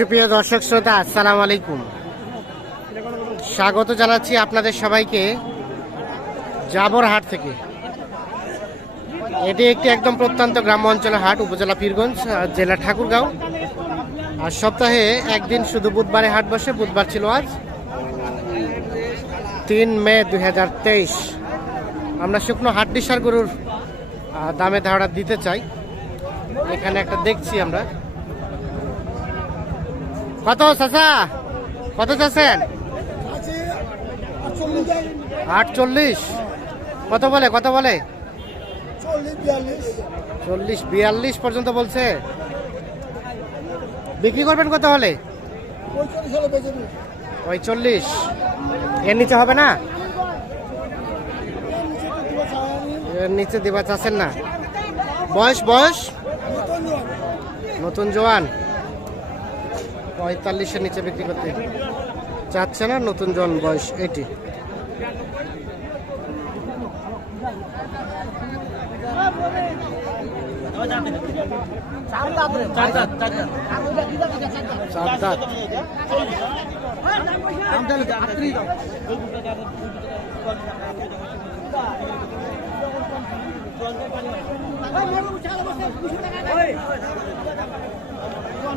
সুপ্রিয় দর্শক শ্রোতা, আসসালামু আলাইকুম। স্বাগত জানাচ্ছি আপনাদের সবাইকে জাবরহাট থেকে। এটি একটি একদম প্রত্যন্ত গ্রাম্য অঞ্চলের হাট, উপজেলা পীরগঞ্জ, জেলা ঠাকুরগাঁও। আর সপ্তাহে একদিন শুধু বুধবারে হাট বসে। বুধবার ছিল আজ 3 মে 2023। আমরা শুকনো হাড্ডিসার গরুর দামে ধারণা দিতে চাই। এখানে একটা দেখছি আমরা। কত চাচা, কত চাচ্ছেন? 48। কত বলে, কত বলে? 40-42 পর্যন্ত বলছে। বিক্রি করবেন কত হলে? 45। এর নিচে হবে না? এর নিচে দিবা চাচ্ছেন না? বয়স বয়স নতুন জোয়ান, 45-এর নিচে বিক্রি করতে চাচ্ছে না। নতুন জোয়ান বয়স এটি। চার দাঁত।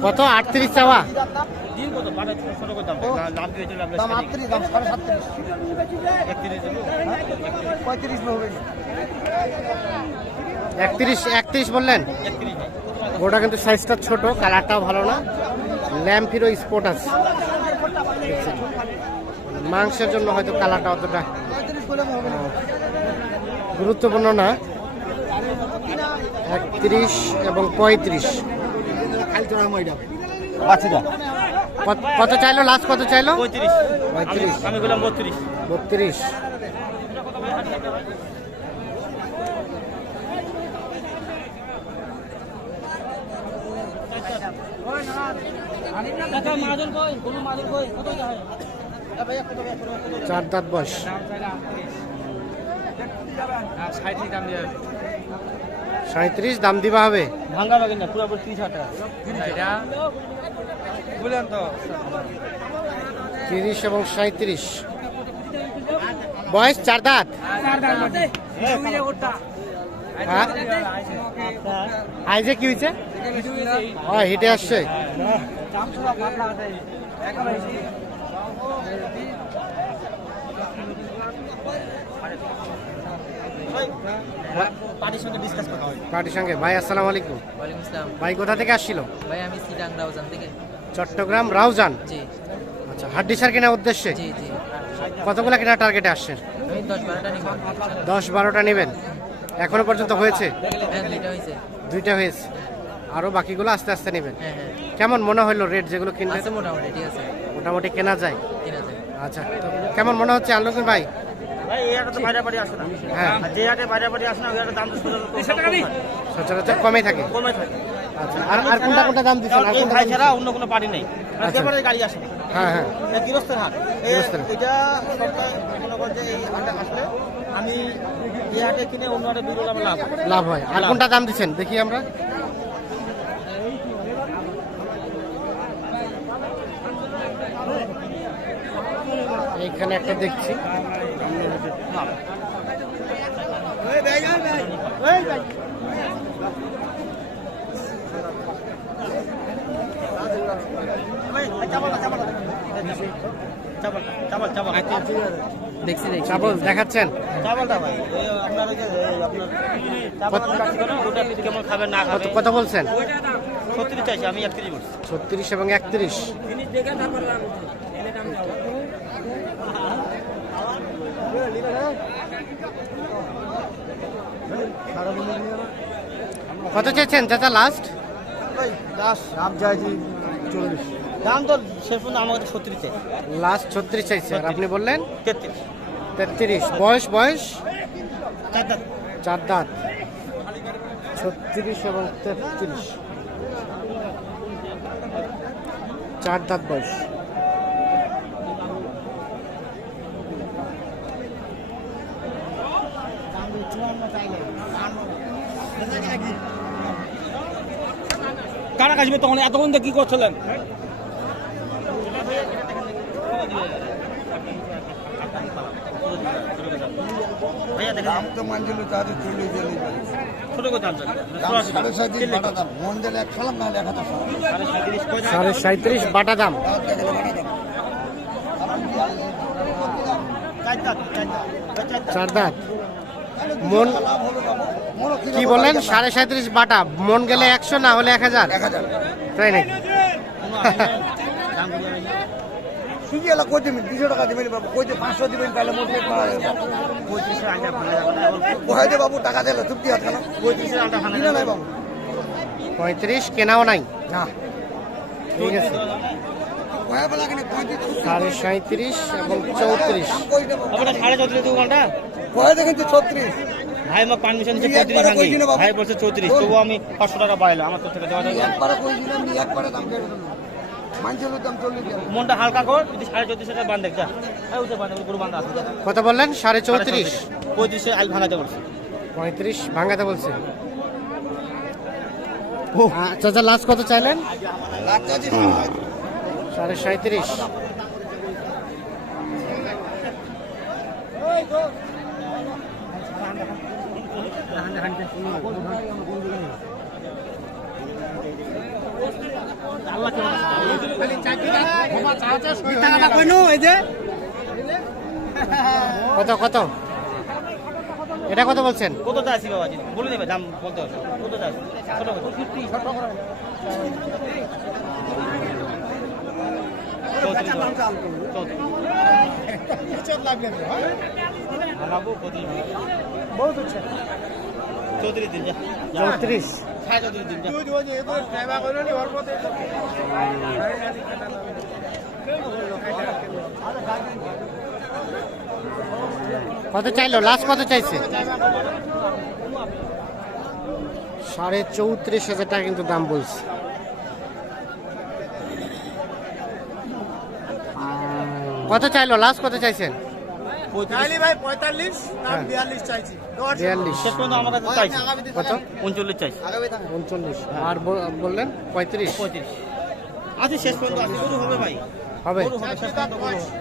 কত? 38 চাওয়া। 31 বললেন? ওটা কিন্তু সাইজটা ছোট, কালারটাও ভালো না। ল্যাম্পিরও স্পট আছে, মাংসের জন্য হয়তো কালারটা অতটা গুরুত্বপূর্ণ না। 31 এবং 35। কত চাইলো লাস্ট? কত চাইলো? 35। আমি বললাম 32। 32। চার দাঁত বয়স। 37 দাম দিবা হবে। ভাঙা বাগেন না, পুরো 30,000 টাকা। 30 এবং 37 বয়স। চার দাঁত। হ্যাঁ, আইজে কি হয়েছে? হিটে আসছে। পার্টির সঙ্গে। ভাই আসসালামু আলাইকুম। ওয়ালাইকুম আসসালাম। ভাই কোথা থেকে আসছিল? ভাই আমি চিটাং রাউজান থেকে। চট্টগ্রাম রাউজান। জি আচ্ছা, হাড্ডিসার কেনার উদ্দেশ্যে জি জি। কতগুলা কেনার টার্গেটে আসছেন? আমি 10-12টা নিব। 10-12টা নেবেন? এখনো পর্যন্ত হয়েছে? হ্যাঁ, দুইটা হয়েছে। 2টা হয়েছে, আরো বাকিগুলো আস্তে আস্তে নেবেন। হ্যাঁ হ্যাঁ, কেমন মনে হলো রেট যেগুলো কিনলেন? আছে মোটামুটি ঠিক আছে, মোটামুটি কেনা যায়। ঠিক আছে। আচ্ছা, তো কেমন মনে হচ্ছে আনলোকের ভাই? ভাই এই হাটে তো বাইরে বাড়ি আসে না। হ্যাঁ, আর যে হাটে বাইরে বাড়ি আসে না ওই হাটে দাম তো সচরাচর কমই থাকে। কমে থাকে। আচ্ছা, আর কোনটা কোনটা দাম দিচ্ছেন? আর এই কোনটা ভাই দাম ছাড়া দিচ্ছেন? অন্য কোনো বাড়ি নেই, আচ্ছা। একেবারে গাড়ি আসে না। হ্যাঁ হ্যাঁ, এটা গৃহস্থের হাট। গৃহস্থের। এটা সপ্তাহে মনে করেন যে এই হাটে আসলে আমি এই হাটে কিনে অন্য হাটে বিক্রি করলে আমার লাভ হয়। আর কোনটা দাম দিচ্ছেন দেখি আমরা। এইখানে একটা দেখছি। দেখছি দেখছি। চাবল দেখাচ্ছেন? চাवलটা ভাই আপনার ওই যে আপনার চাवल ওটা আপনি কেমন খাবেন না খাবেন। কত বলছেন? 36 চাইছি, আমি 31 বলছি। 36 এবং 31। কত চাইছেন চাচা লাস্ট? দাম তো শেষ পর্যন্ত আমাকে 36 চাই। লাস্ট 36 চাইছে, আর আপনি বললেন 33। 33। বয়স বয়স? চার দাঁত। চার দাঁত। 36 এবং 33, চার দাঁত বয়স। কারা কাশবে তখন এতক্ষণ কি করছিলেন? ভাইয়া দেখেন দাম তো মানছিল তাদের চল্লিশ জনই ছোট কথা আনছেন দাম 37.5 বাটা দাম মন দিলে এক সালাম না লেখা তো 37.5 বাটা দাম। চার দাঁত। মন কি বলেন? 37.5 বাটা, মন গেলে 100, না হলে 1000, 1000 তাই নাকি? সুজি এলা কই দিবেন 200 টাকা দিবেন বাবু, কই যে 500 দিবেন তাহলে মোটে মারা যাবে। 35 আলটা ভাঙা যাবে না কোথায় দে বাবু টাকা দিলে চুক্তি আছে না 35 আলটা ভাঙা কিনা নাই বাবু 35 কেনাও নাই। না ঠিক আছে, কোয়া বলা কিনে 35 37.5 এবং 34। দাম কই দেব আপনারা 34 দেবো ঘন্টা কোয়া দেখেন 36 ভাই আমার পারমিশন দিচ্ছে 35 ভাঙি ভাই বলছে 34, তবুও আমি 500 টাকা বাড়াইলাম, আমার তোর থেকে দেওয়া যাবে একবারে কই দিলাম নি একবারে দাম কেটে দিলাম মানছিল দাম 40 টাকা মনটা হালকা কর, যদি 34 টাকা বান্ধ দেখ যা এই উঠে বান্ধ গরু বান্ধা আছে কত বললেন? 34.5। 35 আইল ভাঙাতে বলছে 35 ভাঙাতে বলছে। চাচা লাস্ট কত চাইলেন? লাগতো জি 37.5। কত কত এটা কত বলছেন? কত চাইছি বাবাজি বলে দেবে দাম বলতে হবে কত চাইছি ছোট কত 50 ছোট করে 34 দিন যা 34। 34 দিন যা কত চাইলো? লাস্ট কত চাইছে? 34,500 টাকা কিন্তু দাম বলছে। কত চাইলো? লাস্ট কত চাইছেন? 45 হ্যাঁ। 42। শেষ পর্যন্ত আমার কাছে চাইছি কত? 39 চাইছি 39। আর বললেন 35 35 আছে শেষ পর্যন্ত আছে গরু হবে ভাই হবে। গরু হবে শেষ পর্যন্ত গরু হবে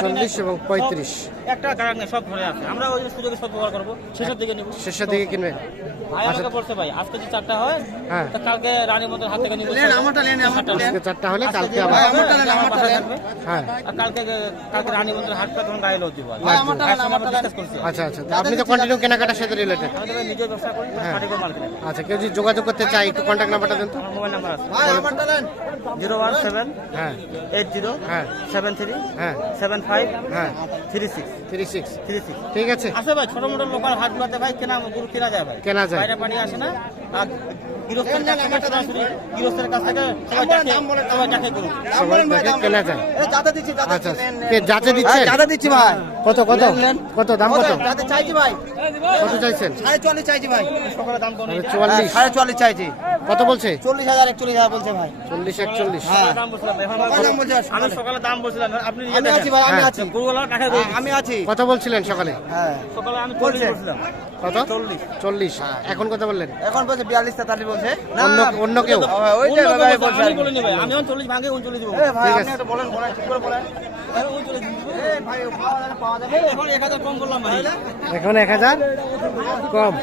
39 এবং 35। একটা গাড়ি নেই সব ঘরে আছে আমরা ওই সুযোগে সব ব্যবহার করবো শেষের দিকে নিব শেষের দিকে কিনবেন? ভাই আমাকে বলছে ভাই আজকে যে 4টা হয় হ্যাঁ, তা কালকে রানী মন্দির হাত থেকে নিব আজকে 4টা হলে কালকে আবার। হ্যাঁ, আর কালকে রানী মন্দির হাটটা তখন গায়ে লোক দিব ডিসকাস করছি আচ্ছা আচ্ছা। তো আপনি তো কন্টিনিউ কেনাকাটার সাথে রিলেটেড। আমি তো নিজে ব্যবসা করি হ্যাঁ। হাটে করে মাল কিনে আচ্ছা, কেউ যদি যোগাযোগ করতে চায় একটু কন্ট্যাক্ট নাম্বারটা দেন তো। আমার মোবাইল নাম্বার আছে 017 হ্যাঁ 80 হ্যাঁ 73 হ্যাঁ 75 হ্যাঁ 36 36। 36 ঠিক আছে, আসে ভাই ছোট মোটো লোকাল হাটগুলোতে ভাই গরু কেনা যায় ভাই কেনা যায়। বাইরে পানি আসে না আর গৃহস্থের কাছ থেকে সরাসরি গৃহস্থের কাছ থেকে সবাই ডাকে গরু সবাই দেখে কেনা যায়। যাতে দিচ্ছি আচ্ছা, কে যাতে দিচ্ছেন? যাতে দিচ্ছি ভাই কত কত কত দাম কত? যাতে চাইছি ভাই কত চাইছেন? 44 চাইছি ভাই সকালে দাম কম 44। 44 চাইছি কত বলছে? 40,000 41,000 বলছে ভাই 40 41। হ্যাঁ দাম বলছিলাম ভাই, এখন কত দাম বলছে আমি সকালে দাম বলছিলাম আপনি নিজে আমি আছি দেখেন ভাই আমি হ্যাঁ। আছি গরুওয়ালা টাকা গরু আমি আছি কত বলছিলেন সকালে? হ্যাঁ সকালে আমি 40 বলছিলাম কত? 40। এখন কত বললেন? এখন বলছে 42 43 বলছে অন্য কেউ? ওই যে অন্য ভাই কেউ বলছে বলছে, আমি বলিনি ভাই আমি এখন 40 ভাঙে 39 দিব এ ভাই ঠিক আপনি আছে। একটু বলেন বলেন ঠিক করে বলেন এ ভাই পাওয়া যাবে এখন 1000 কম বললাম ভাই এখন 1000 কম।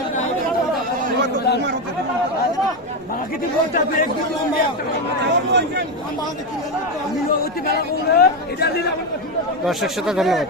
দর্শক শ্রোতা ধন্যবাদ।